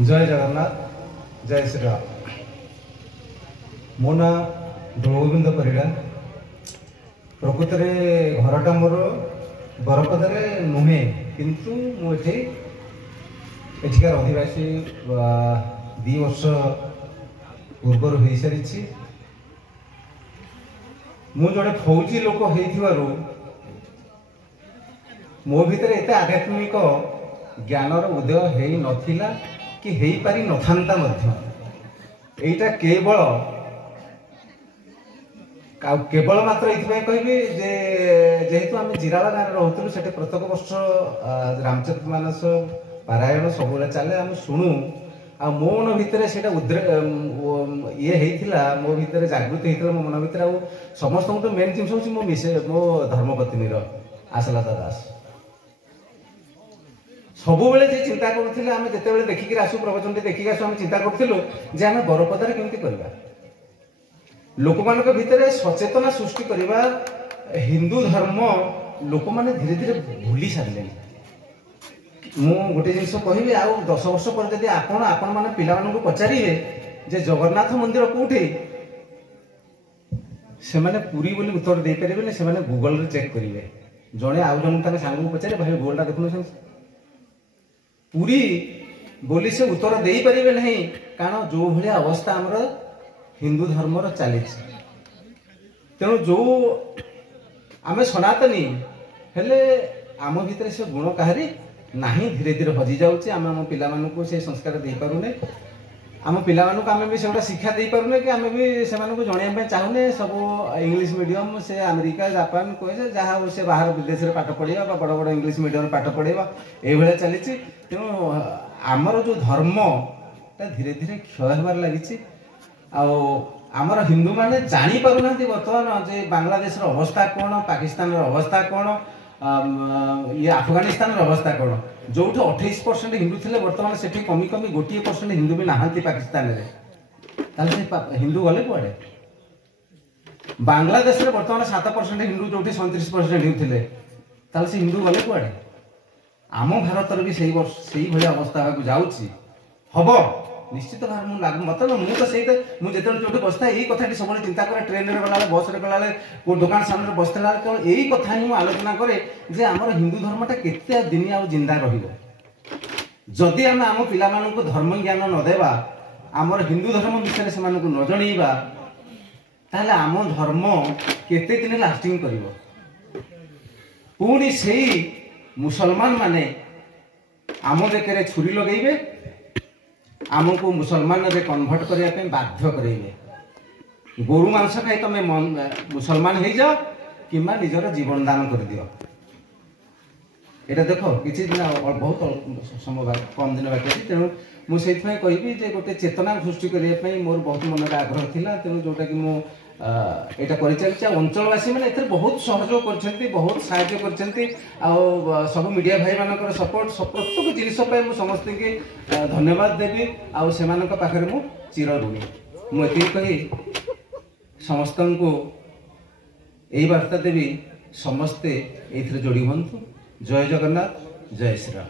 जय जगन्नाथ जय श्री राम। मो ना दोलगोविंद परिड़ा। प्रकृत में घरटा मोर बरपदार नुहे किंतु मुझे एठिकार अधिवासी 2 वर्ष पूर्व हो सारी। मु जड़े फौजी लोक हो मो भीतर एत आध्यात्मिक ज्ञानर उदय हो नथिला कि हो पारि नथांता मध्य। एटा केवल मात्र ये कहबी जे जेहेतु आम जिराला गाँव रोलु से प्रत्येक वर्ष रामचरित मानस पारायण सब चले आम शुणु आ मो मन भितर से ये होता मो भीतर जागृत होता मो मन भीतर समस्त मेन जिन हूँ मो धर्मपत्नी आशलता दास सब जे चिंता करुले आम जिते देखिक आसू प्रवचन देखिक आसू आम चिंता करूँ जे आम बरपदार केमती करवा लोक मान भितर सचेतना सृष्टि करवा। हिंदू धर्म लोक मैंने धीरे धीरे भूली सारे। मु गोटे जिन कहि आ 10 वर्ष पर जब आपण मैंने पिला पचारे जे जगन्नाथ मंदिर कौटे से मैंने पूरी बोली उत्तर दे पारे से गूगल रे चेक करेंगे। जड़े आउ जन सांग को पचारे भाई गूगलटा देखुन पूरी बोली से उत्तर दे पारे नहीं कारण जो भाया अवस्था आमर हिंदू धर्मर चली। तेणु जो आम सनातनी हेले आम भीतर से गुण कहारी नहीं धीरे धीरे हजि जाऊँच। आम आम पिला से संस्कार दे पारुने आम पिला आम भी से शिक्षा दे पारुने कि आम भी से जनवाई चाहूने सब इंग्लिश मीडियम से अमेरिका जापान कहे जहाँ से बाहर विदेश में पाठ पढ़ा बड़ बड़ इंग्लिश मीडियम पाठ पढ़ा ये चली। तेणु आमर जो धर्म धीरे धीरे क्षय होबार लगी। आमर हिंदू माने जानी पारु ना बर्तमान जे बांग्लादेश अवस्था कौन पाकिस्तान अवस्था कौन ये अफगानिस्तान अवस्था कौन जो 28% हिंदू थे बर्तमान से कमी कमी 1% हिंदू भी नहांती पाकिस्तान रे हिंदू गले कुआडे। बांग्लादेश रे बर्तमान 7% हिंदू जो 37% हिंदू थे से हिंदू गले कुआडे। आम भारत भी से भाई अवस्था जाऊँगी हम निश्चित भाव मुझे लागू मत मुझे सही मुझे जो बसता यही कथा सब चिंता करे ट्रेन में गला बस रे गला को दुकान सामने बसला केवल यही कथा ही आलोचना करे जे आमर हिंदू धर्मटा केते दिन आ जिंदा रही आम आम पिला धर्म ज्ञान नदेवा आमर हिंदू धर्म विषय से न जनइबा ताहले आम धर्म केते दिन लास्टिंग करिवो। पुणी से मुसलमान माने आम देखे छुरी लगेबे आमको मुसलमान रे कन्वर्ट करने बाध्य करेंगे। गोरु मांस खाई तुम मुसलमान हो जाओ कि निजर जीवन दान कर दियो। ये देख किसी दिन बहुत समय कम दिन बाकी अच्छी। तेणु मुझे कहबी जे गोटे चेतना सृष्टि करने मोर बहुत मन में आग्रह था। तेणु जोटा कि यहाँ कर चलती अंचलवासी मैंने बहुत सहयोग कर बहुत साहय कर सब मीडिया भाई मान सपोर्ट प्रत्येक जिनस मुझे समस्त की धन्यवाद देवी से पाखे मु चिर ऋणी। मुझे कही समस्त को यही वार्ता देवी समस्ते ये जोड़ी हूँ। जय जगन्नाथ जय श्री राम।